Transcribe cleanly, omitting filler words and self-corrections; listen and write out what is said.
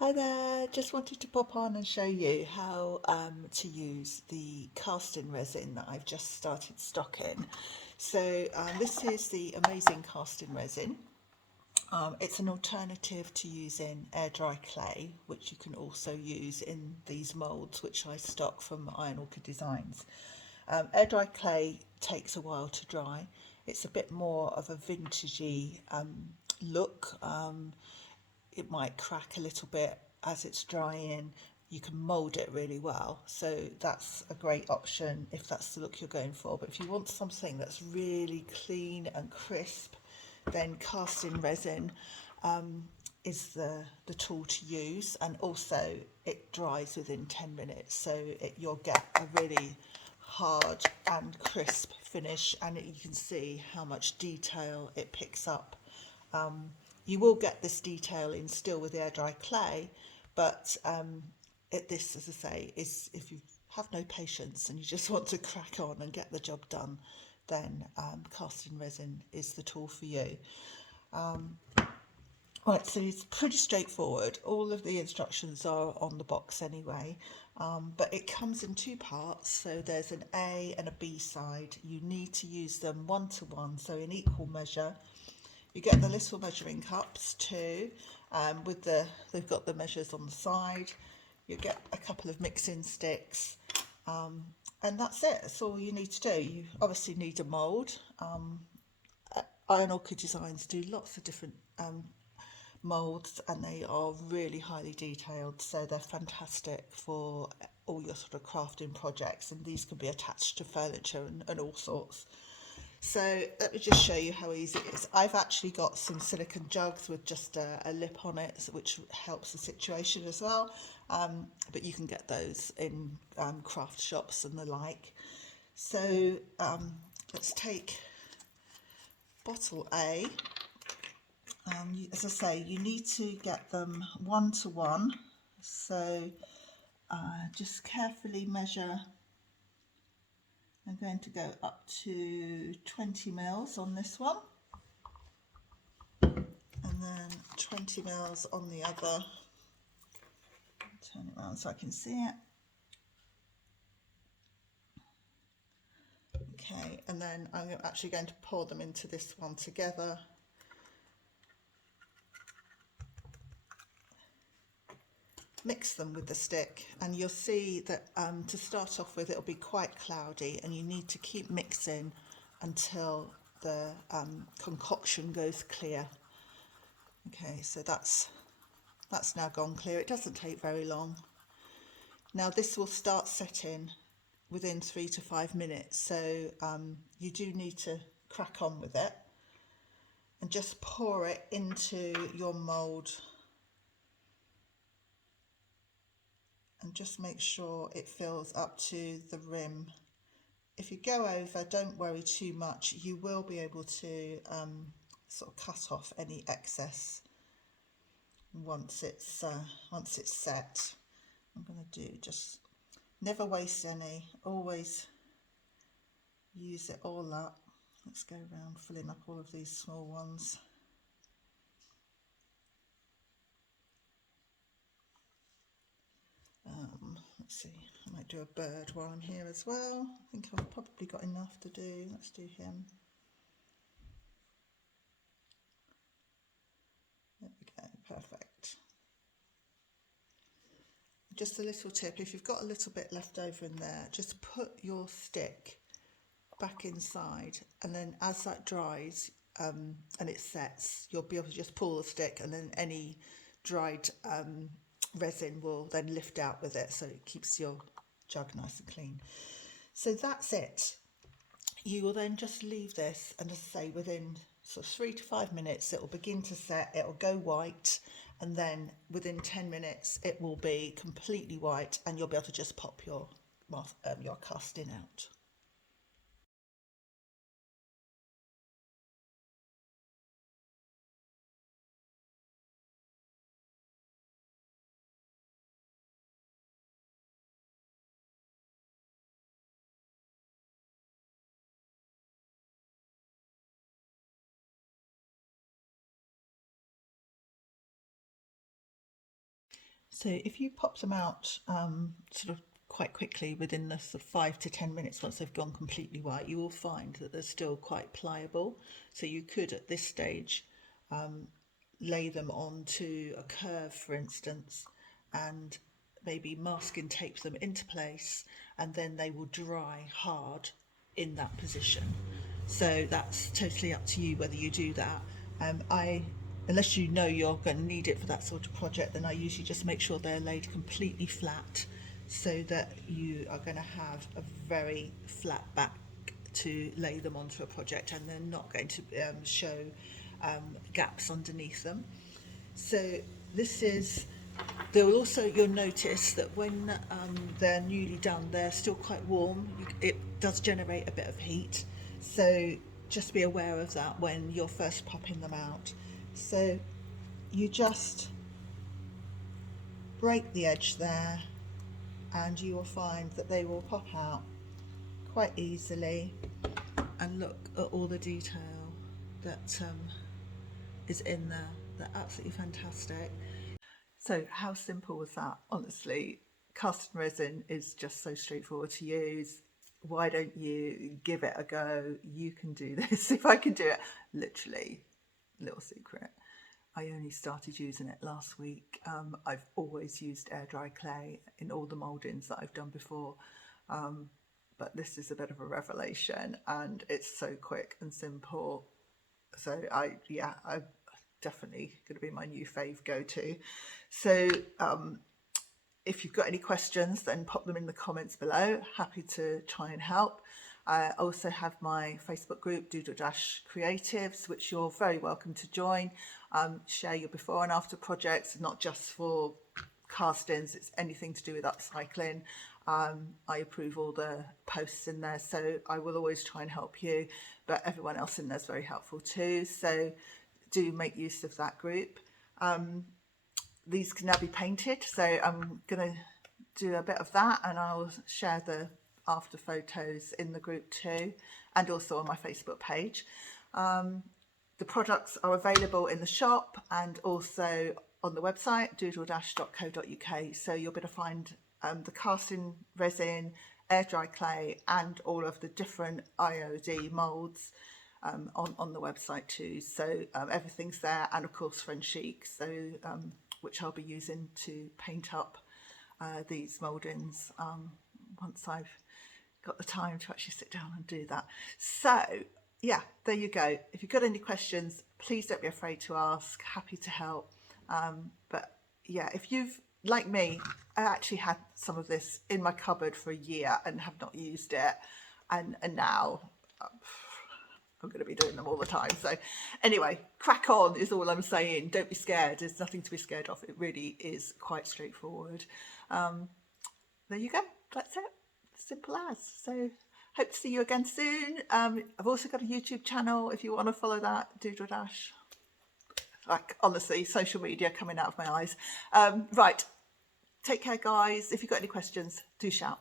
Hi there, just wanted to pop on and show you how to use the casting resin that I've just started stocking. This is the amazing casting resin. It's an alternative to using air dry clay, which you can also use in these moulds which I stock from Iron Orchid Designs. Air dry clay takes a while to dry. It's a bit more of a vintagey look. It might crack a little bit as it's drying. You can mould it really well, so that's a great option if that's the look you're going for. But if you want something that's really clean and crisp, then casting resin is the tool to use, and also it dries within 10 minutes, so you'll get a really hard and crisp finish, and you can see how much detail it picks up. You will get this detail in still with air dry clay, but this, as I say, is if you have no patience and you just want to crack on and get the job done, then casting resin is the tool for you. Right, so it's pretty straightforward. All of the instructions are on the box anyway, but it comes in two parts. So there's an A and a B side. You need to use them 1 to 1, so in equal measure. You get the little measuring cups too, they've got the measures on the side. You get a couple of mixing sticks, and that's it. That's all you need to do. You obviously need a mould. Iron Orchid Designs do lots of different moulds, and they are really highly detailed, so they're fantastic for all your sort of crafting projects, and these can be attached to furniture and all sorts. So let me just show you how easy it is. I've actually got some silicone jugs with just a lip on it, which helps the situation as well. But you can get those in craft shops and the like. So let's take bottle A. As I say, you need to get them 1 to 1. So just carefully measure. I'm going to go up to 20 mils on this one, and then 20 mils on the other. Turn it around so I can see it. Okay, and then I'm actually going to pour them into this one together. Mix them with the stick, and you'll see that to start off with it'll be quite cloudy, and you need to keep mixing until the concoction goes clear. Okay, so that's now gone clear. It doesn't take very long. Now this will start setting within 3 to 5 minutes, so you do need to crack on with it and just pour it into your mould, and just make sure it fills up to the rim. If you go over, don't worry too much. You will be able to sort of cut off any excess once it's set. I'm going to do, just never waste any, always use it all up. Let's go around filling up all of these small ones. Let's see, I might do a bird while I'm here as well. I think I've probably got enough to do. Let's do him. There we go, perfect. Just a little tip, if you've got a little bit left over in there, just put your stick back inside, and then as that dries and it sets, you'll be able to just pull the stick, and then any dried resin will then lift out with it, so it keeps your jug nice and clean. So that's it. You will then just leave this, and as I say, within sort of 3 to 5 minutes it will begin to set, it will go white, and then within 10 minutes it will be completely white, and you'll be able to just pop your casting out. So if you pop them out sort of quite quickly within the sort of 5 to 10 minutes, once they've gone completely white, you will find that they're still quite pliable. So you could at this stage lay them onto a curve, for instance, and maybe masking tape them into place, and then they will dry hard in that position. So that's totally up to you whether you do that. Unless you know you're going to need it for that sort of project, then I usually just make sure they're laid completely flat, so that you are going to have a very flat back to lay them onto a project, and they're not going to show gaps underneath them. So this is, there will also, you'll notice that when they're newly done, they're still quite warm. It does generate a bit of heat, so just be aware of that when you're first popping them out. So you just break the edge there, and you will find that they will pop out quite easily. And look at all the detail that is in there. They're absolutely fantastic. So how simple was that? Honestly, cast and resin is just so straightforward to use. Why don't you give it a go? You can do this. If I can do it, literally, little secret, I only started using it last week. I've always used air dry clay in all the mouldings that I've done before, but this is a bit of a revelation, and it's so quick and simple. So I'm definitely going to be my new fave go-to. So if you've got any questions, then pop them in the comments below. Happy to try and help. I also have my Facebook group, Doodle Dash Creatives, which you're very welcome to join. Share your before and after projects, not just for castings, it's anything to do with upcycling. I approve all the posts in there, so I will always try and help you, but everyone else in there is very helpful too, so do make use of that group. These can now be painted, so I'm going to do a bit of that, and I'll share the after photos in the group too, and also on my Facebook page. The products are available in the shop and also on the website doodle-co.uk, so you'll be able to find the casting resin, air dry clay, and all of the different IOD moulds on the website too. So everything's there, and of course French chic, so which I'll be using to paint up these mouldings once I've got the time to actually sit down and do that. So yeah, there you go. If you've got any questions, please don't be afraid to ask. Happy to help. But yeah, if you've, like me, I actually had some of this in my cupboard for a year and have not used it, and now I'm going to be doing them all the time. So anyway, crack on is all I'm saying. Don't be scared. There's nothing to be scared of. It really is quite straightforward. There you go. That's it. Simple as. So hope to see you again soon. I've also got a YouTube channel if you want to follow that, Doodle Dash. Like, honestly, social media coming out of my eyes. Right. Take care, guys. If you've got any questions, do shout.